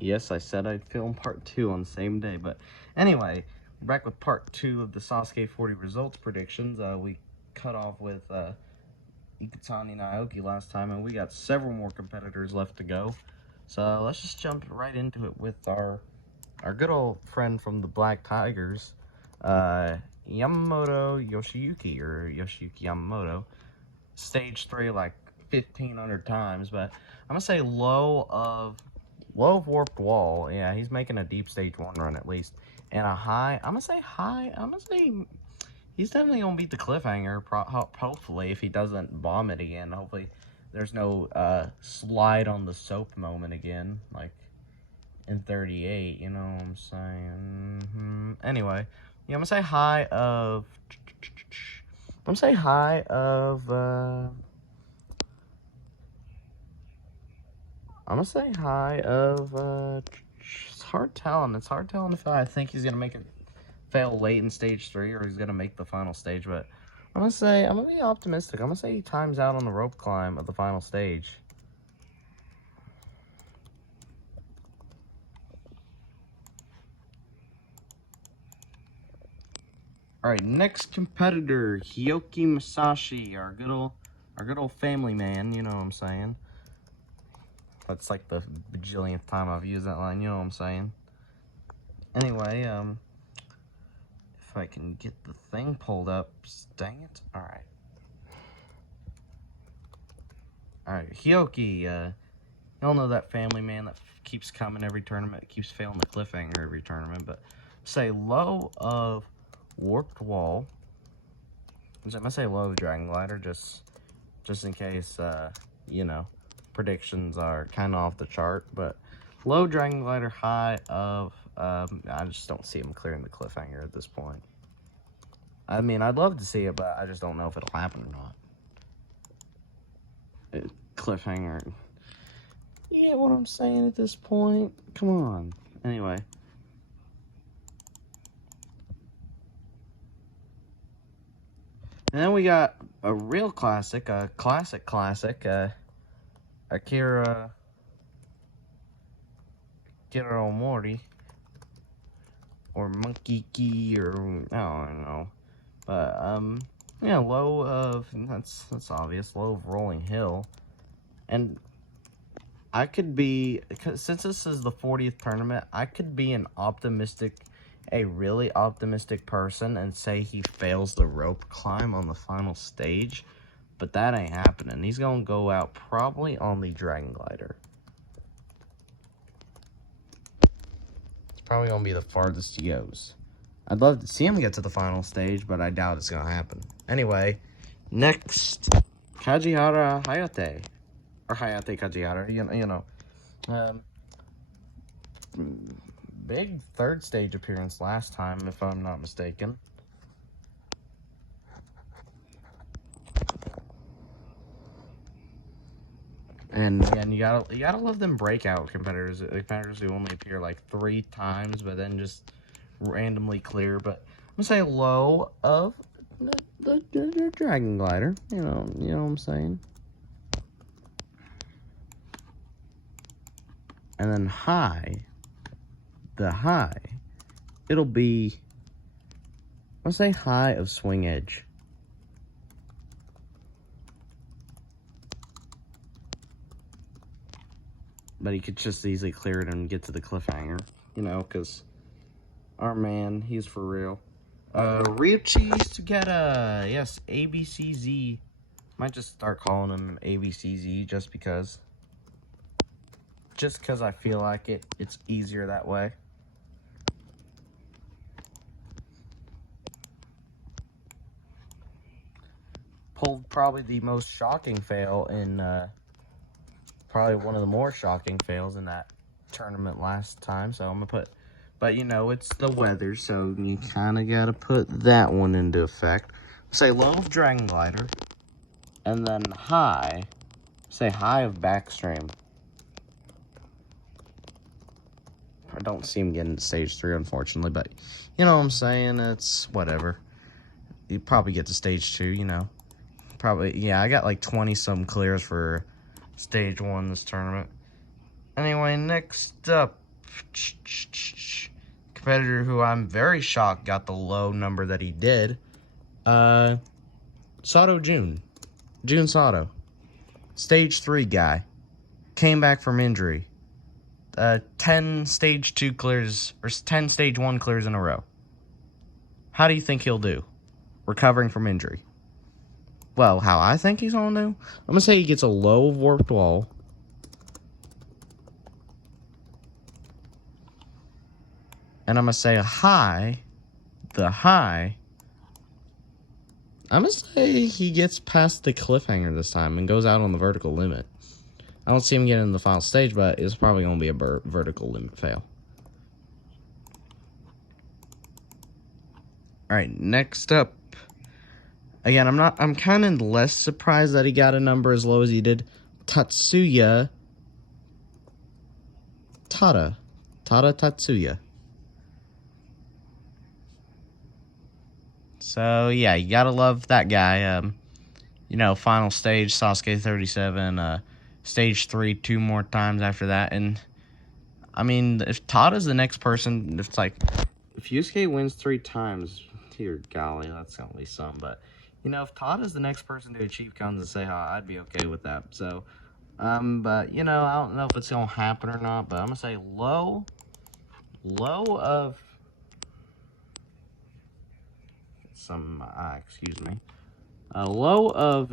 Yes, I said I'd film part 2 on the same day, but anyway, we're back with part 2 of the Sasuke 40 results predictions. We cut off with Ikutani Naoki last time, and we got several more competitors left to go. So let's just jump right into it with our good old friend from the Black Tigers, Yamamoto Yoshiyuki, or Yoshiyuki Yamamoto. Stage 3 like 1,500 times, but I'm gonna say low of warped wall. Yeah, he's making a deep stage 1 run at least, and a high. I'm gonna say he's definitely gonna beat the cliffhanger. Hopefully, if he doesn't bomb it again. Hopefully, there's no slide on the soap moment again, like in 38. You know what I'm saying? Anyway, yeah, I'm gonna say high of. I'm gonna say high of. I'm gonna say high of. It's hard telling. It's hard telling if I think he's gonna make it fail late in stage 3 or he's gonna make the final stage. But I'm gonna be optimistic. I'm gonna say he times out on the rope climb of the final stage. All right, next competitor, Hyoki Masashi, our good old family man. You know what I'm saying? That's like the bajillionth time I've used that line. You know what I'm saying? Anyway, if I can get the thing pulled up, dang it! All right, Hyoki. Y'all know that family man that keeps coming every tournament, keeps failing the cliffhanger every tournament. But say low of warped wall. I'm gonna say low of dragon glider, just in case you know, predictions are kind of off the chart. But low dragon glider, high of I just don't see him clearing the cliffhanger at this point. I mean, I'd love to see it, but I just don't know if it'll happen or not. Cliffhanger. You get what I'm saying at this point? Come on. Anyway. And then we got a real classic, a classic, Akira Omori, or Monkey Key, or I don't know. But yeah, low of that's obvious. Low of Rolling Hill, and I could be, since this is the 40th tournament, I could be a really optimistic person and say he fails the rope climb on the final stage, but that ain't happening. He's gonna go out probably on the dragon glider. It's probably gonna be the farthest he goes. I'd love to see him get to the final stage, but I doubt it's gonna happen. Anyway, next, Kajihara Hayate, or Hayate Kajihara. You know, big third stage appearance last time, if I'm not mistaken. And you gotta love them breakout competitors who only appear like 3 times, but then just randomly clear. But I'm gonna say low of the dragon glider. You know what I'm saying. And then high, it'll be, I'll say high of swing edge. But he could just easily clear it and get to the cliffhanger, you know, because our man, he's for real. Ryuichi Sugeta, yes, ABCZ. Might just start calling him ABCZ just because I feel like it's easier that way. Pulled probably the most shocking fail in, probably one of the more shocking fails in that tournament last time. So I'm gonna put, but you know, it's the weather, so you kind of gotta put that one into effect. Say low of dragon glider, and then high, say high of backstream. I don't see him getting to stage 3, unfortunately, but you know what I'm saying, it's whatever. You probably get to stage 2, you know. Probably, yeah, I got like 20-some clears for stage 1 this tournament. Anyway, next up, competitor who I'm very shocked got the low number that he did. Sato June Sato, stage 3 guy, came back from injury. 10 stage 2 clears, or 10 stage 1 clears in a row. How do you think he'll do recovering from injury? Well, how I think he's gonna do? I'm gonna say he gets a low warped wall. And I'm gonna say a high. I'm gonna say he gets past the cliffhanger this time and goes out on the vertical limit. I don't see him getting in the final stage, but it's probably gonna be a vertical limit fail. Alright, next up. Again, I'm kind of less surprised that he got a number as low as he did. Tatsuya Tatsuya. So, yeah, you gotta love that guy. Final stage, Sasuke 37, stage 3 2 more times after that. And, I mean, if Tada's the next person, if Yusuke wins 3 times, dear golly, that's gonna be some. But, if Tada's the next person to achieve Kanzen Seiha, I'd be okay with that. So, but, I don't know if it's gonna happen or not, but I'm gonna say low of some, excuse me, low of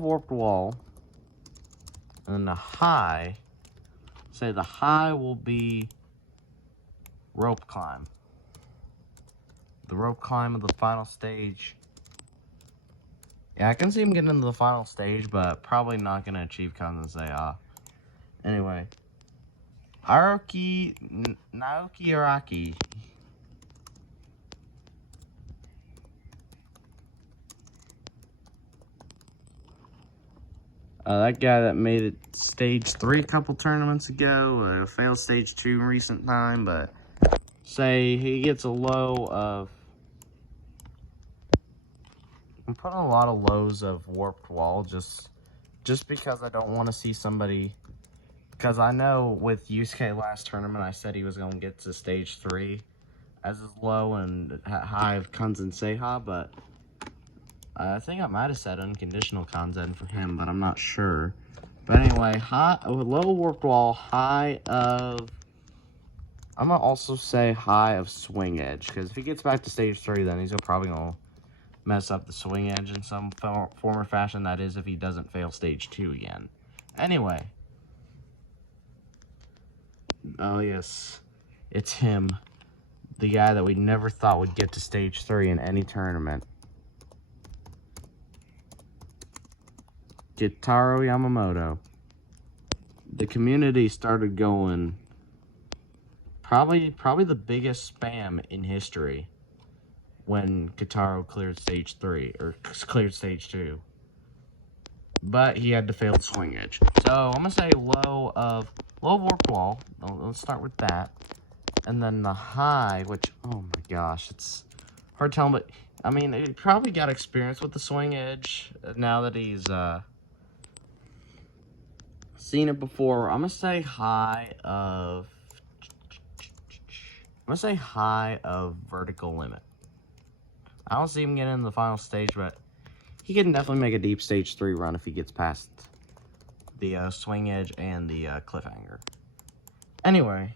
warped wall, and then the high, say the high will be rope climb. The rope climb of the final stage. Yeah, I can see him getting into the final stage, but probably not going to achieve Kanzen Seiha. Anyway. Naoki Araki. That guy that made it stage 3 a couple tournaments ago. Failed stage 2 in recent time, but say he gets a low of... I'm putting a lot of lows of warped wall just because I don't want to see somebody... Because I know with Yusuke last tournament, I said he was going to get to stage 3 as his low and high of Kanzen Seiha, but I think I might have said unconditional Kanzen for him, but I'm not sure. But anyway, low warped wall, high of... I'm going to also say high of swing edge, because if he gets back to stage 3, then he's probably going to mess up the swing edge in some form or fashion. That is, if he doesn't fail stage 2 again. Anyway. Oh, yes. It's him. The guy that we never thought would get to stage 3 in any tournament. Gitaro Yamamoto. The community started going... Probably the biggest spam in history when Gitaro cleared stage 3, or cleared stage 2. But he had to fail the swing edge. So, I'm going to say low warped wall. Let's start with that. And then the high, which, oh my gosh, it's hard to tell, but, I mean, he probably got experience with the swing edge now that he's seen it before. I'm going to say high of vertical limit. I don't see him getting in the final stage, but he can definitely make a deep stage 3 run if he gets past the swing edge and the cliffhanger. Anyway.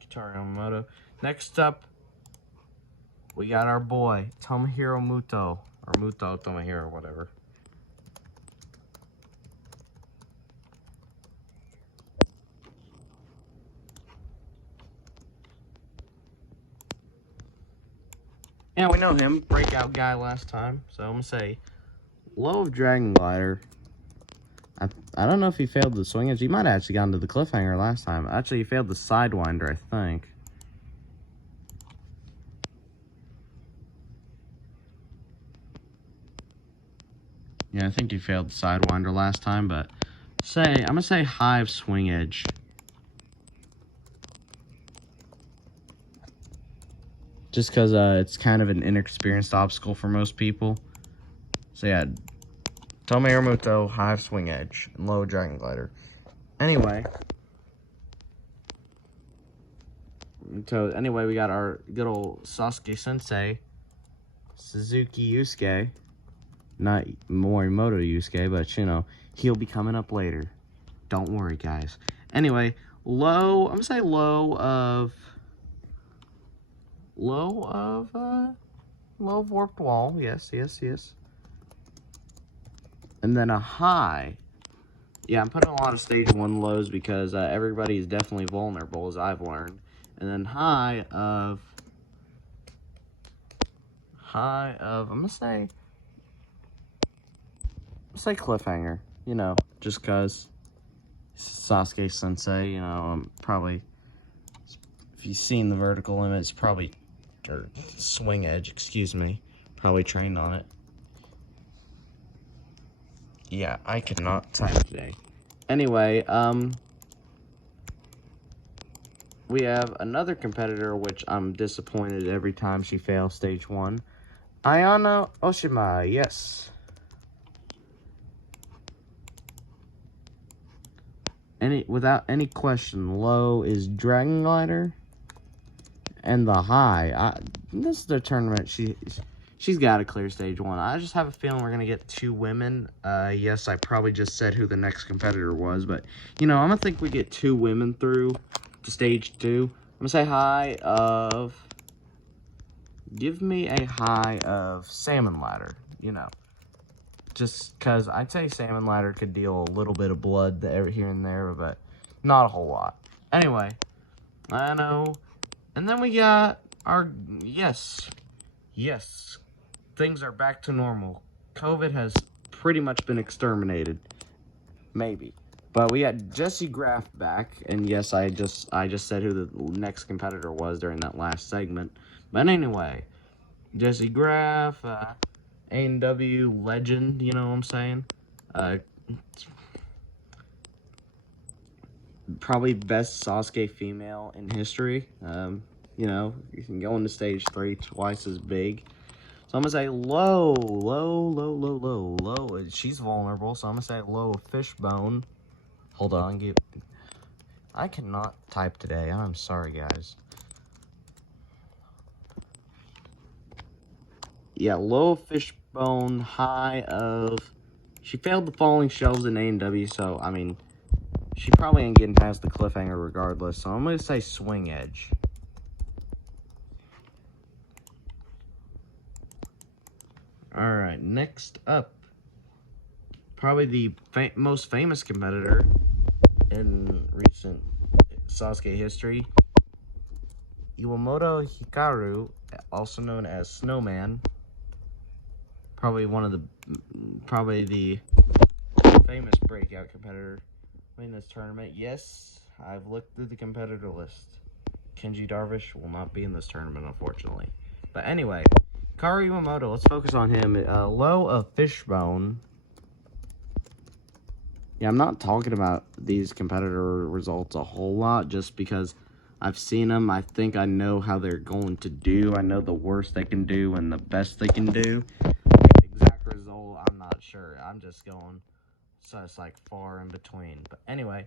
Gitaro Yamamoto. Next up, we got our boy, Tomohiro Muto. Or Muto Tomohiro, whatever. Yeah, we know him. Breakout guy last time. So I'm going to say low of Dragon Glider. I don't know if he failed the swing edge. He might have actually gotten to the cliffhanger last time. Actually, he failed the Sidewinder, I think. Yeah, I think he failed the Sidewinder last time, but I'm going to say high of swing edge. Just because it's kind of an inexperienced obstacle for most people. So yeah, Tomohiro high of swing edge, and low dragon glider. Anyway, we got our good old Sasuke Sensei, SASUKE Yusuke. Not Morimoto Yusuke, but you know, he'll be coming up later. Don't worry, guys. Anyway, I'm gonna say low of warped wall. Yes. And then a high. Yeah, I'm putting a lot of stage 1 lows because everybody is definitely vulnerable, as I've learned. And then high of I'm gonna say cliffhanger. You know, just cause Sasuke Sensei. You know, probably if you've seen the vertical limits, probably or swing edge. Excuse me, probably trained on it. Yeah, I cannot type today. Anyway, we have another competitor, which I'm disappointed every time she fails stage 1. Ayano Oshima, yes. Without any question, low is Dragon Glider, and the high. This is the tournament. She's got to clear stage 1. I just have a feeling we're gonna get 2 women. Yes, I probably just said who the next competitor was, but you know, I'm gonna think we get 2 women through to stage 2. I'm gonna say high of. Give me a high of Salmon Ladder. You know, just because I'd say Salmon Ladder could deal a little bit of blood here and there, but not a whole lot. Anyway, I know. And then we got our yes. Things are back to normal. COVID has pretty much been exterminated. Maybe. But we got Jesse Graff back, and yes, I just said who the next competitor was during that last segment. But anyway, Jesse Graff, A&W legend, you know what I'm saying? Probably best Sasuke female in history. You know, you can go into stage 3 twice as big. So I'm gonna say low. She's vulnerable, so I'm gonna say low Fishbone. Hold on, I cannot type today. I'm sorry, guys. Yeah, low Fishbone, high of. She failed the falling shelves in A&W, so I mean, she probably ain't getting past the cliffhanger regardless. So I'm gonna say swing edge. Alright, next up, probably the most famous competitor in recent Sasuke history, Iwamoto Hikaru, also known as Snowman, probably the famous breakout competitor in this tournament. Yes, I've looked through the competitor list. Kenji Darvish will not be in this tournament, unfortunately. But anyway, Hikaru Iwamoto, let's focus on him. Low of Fishbone. Yeah, I'm not talking about these competitor results a whole lot just because I've seen them. I think I know how they're going to do. I know the worst they can do and the best they can do. The exact result, I'm not sure. I'm just going, so it's like far in between. But anyway,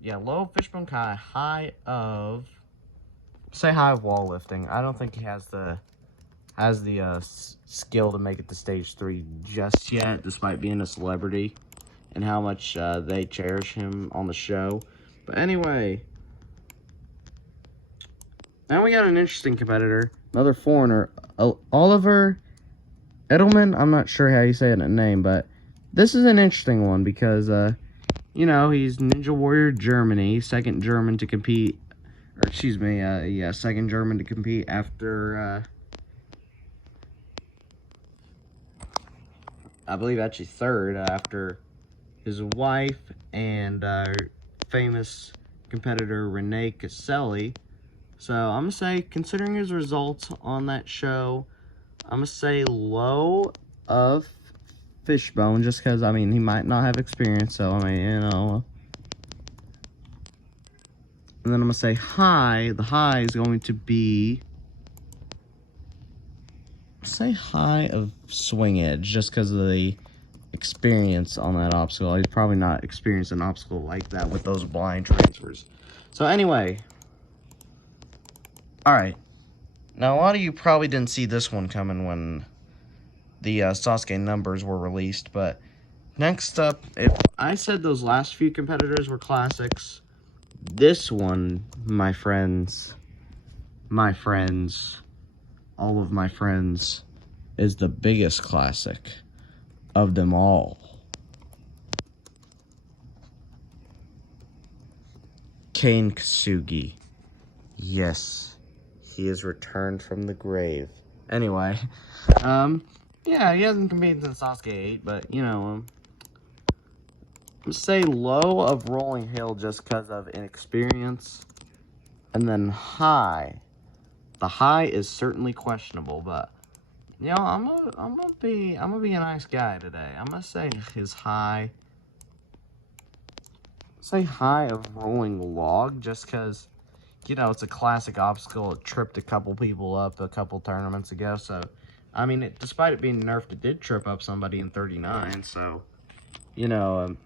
yeah, low Fishbone Kai, high of wall lifting. I don't think he has the skill to make it to stage 3 just yet, despite being a celebrity and how much they cherish him on the show. But anyway, now we got an interesting competitor, another foreigner, Oliver Edelman. I'm not sure how you say that name, but this is an interesting one because, you know, he's Ninja Warrior Germany, second German to compete, or excuse me, second German to compete after, I believe actually third after his wife and famous competitor Renee Caselli. So I'm going to say, considering his results on that show, I'm going to say low of Fishbone, just because, I mean, he might not have experience, so, I mean, you know. And then I'm going to say high. The high is going to be, say high of Swing Edge, just because of the experience on that obstacle. He's probably not experienced an obstacle like that with those blind transfers. So anyway, alright. Now, a lot of you probably didn't see this one coming when the Sasuke numbers were released, but next up, if I said those last few competitors were classics, this one, my friends, all of my friends, is the biggest classic of them all. Kane Kasugi. Yes, he has returned from the grave. Anyway, yeah, he hasn't competed since Sasuke 8, but, you know, I'm say low of Rolling Hill just because of inexperience, and then high. The high is certainly questionable, but you know, I'm gonna be a nice guy today. I'm gonna say his high. Say high of Rolling Log just because, you know, it's a classic obstacle. It tripped a couple people up a couple tournaments ago. So, I mean, despite it being nerfed, it did trip up somebody in 39. So, you know,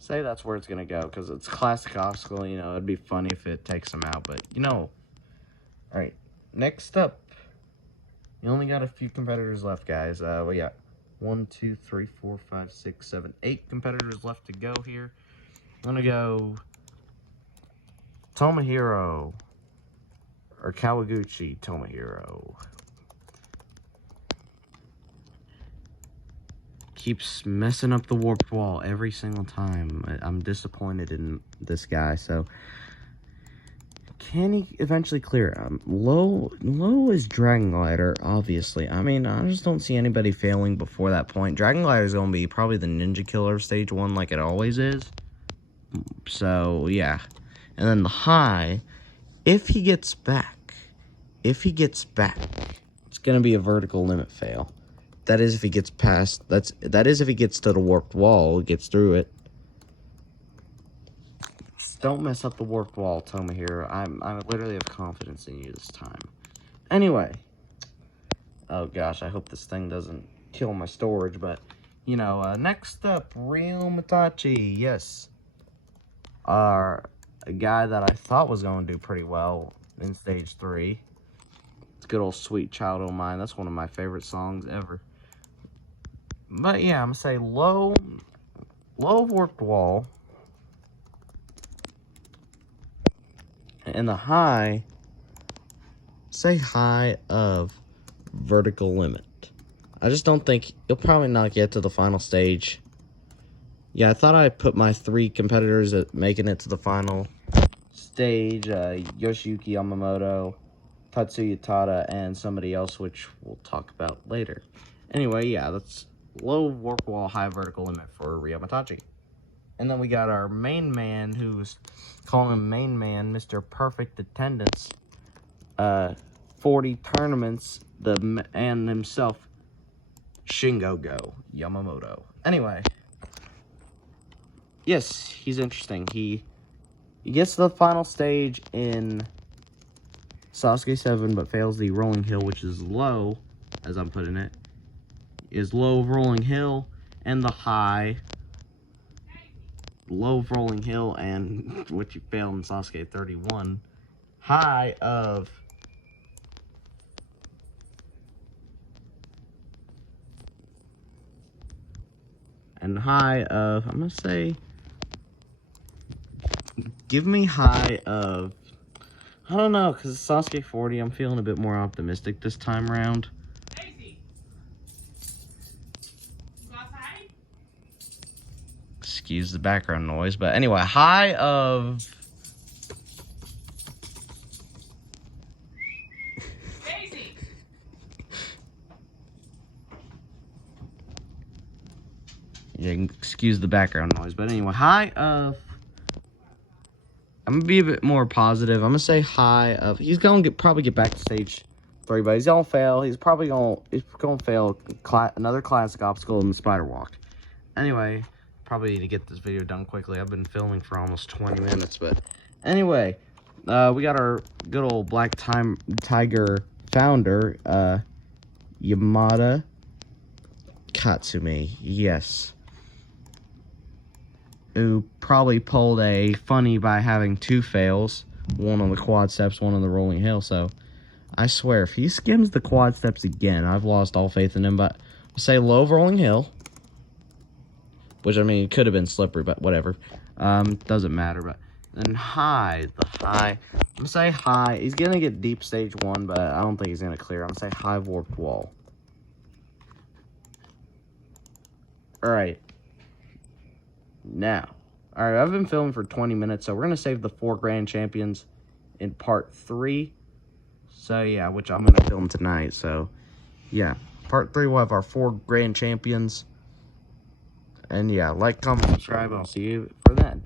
say that's where it's gonna go because it's a classic obstacle. You know, it'd be funny if it takes him out, but you know. All right, next up, you only got a few competitors left, guys. We got 1, 2, 3, 4, 5, 6, 7, 8 competitors left to go here. I'm gonna go Tomohiro or Kawaguchi Tomohiro. Keeps messing up the warped wall every single time. I'm disappointed in this guy. So can he eventually clear it? Low is Dragon Glider, obviously. I mean, I just don't see anybody failing before that point. Dragon Glider is going to be probably the Ninja Killer of Stage 1 like it always is. So, yeah. And then the high, if he gets back, it's going to be a vertical limit fail. That is if he gets past, that is if he gets to the warped wall, gets through it. Don't mess up the warped wall, Tomohiro. I literally have confidence in you this time. Anyway. Oh gosh, I hope this thing doesn't kill my storage, but, you know, next up, Ryo Mitachi. Yes. A guy that I thought was going to do pretty well in Stage 3. It's good old Sweet Child O' Mine. That's one of my favorite songs ever. But yeah, I'm going to say low of warped wall. And the high, say high of vertical limit. I just don't think, he'll probably not get to the final stage. Yeah, I thought I put my 3 competitors at making it to the final stage. Yoshiyuki Yamamoto, Tatsuya Tada, and somebody else, which we'll talk about later. Anyway, yeah, that's low warp wall, high vertical limit for Ryo Mitachi. And then we got our main man, who's calling him main man, Mr. Perfect Attendance. 40 tournaments, and himself, Shingo Yamamoto. Anyway, yes, he's interesting. He gets to the final stage in Sasuke 7, but fails the Rolling Hill, which is low, as I'm putting it. Is low of Rolling Hill, and the high. Low of Rolling Hill, and which you failed in Sasuke 31. High of I'm gonna say, give me high of, I don't know, because Sasuke 40, I'm feeling a bit more optimistic this time around. Excuse the background noise, but anyway, high of yeah, excuse the background noise, but anyway, high of, I'm gonna be a bit more positive. I'm gonna say high of, he's gonna probably get back to stage 3, but he's gonna fail. He's probably gonna fail another classic obstacle in the spider walk. Anyway, probably need to get this video done quickly. I've been filming for almost 20 minutes, but anyway, we got our good old Black Tiger founder, Yamada Tatsumi, yes. Who probably pulled a funny by having 2 fails. One on the quad steps, one on the rolling hill. So, I swear, if he skims the quad steps again, I've lost all faith in him. But, I'll say low rolling hill. Which, I mean, it could have been slippery, but whatever. Doesn't matter, but... Then high, I'm gonna say high. He's gonna get deep stage 1, but I don't think he's gonna clear. I'm gonna say high warped wall. Alright. Now. Alright, I've been filming for 20 minutes, so we're gonna save the 4 grand champions in part 3. So yeah, which I'm gonna film tonight, so yeah. Part 3 we'll have our 4 grand champions. And yeah, like, comment, subscribe, I'll see you for then.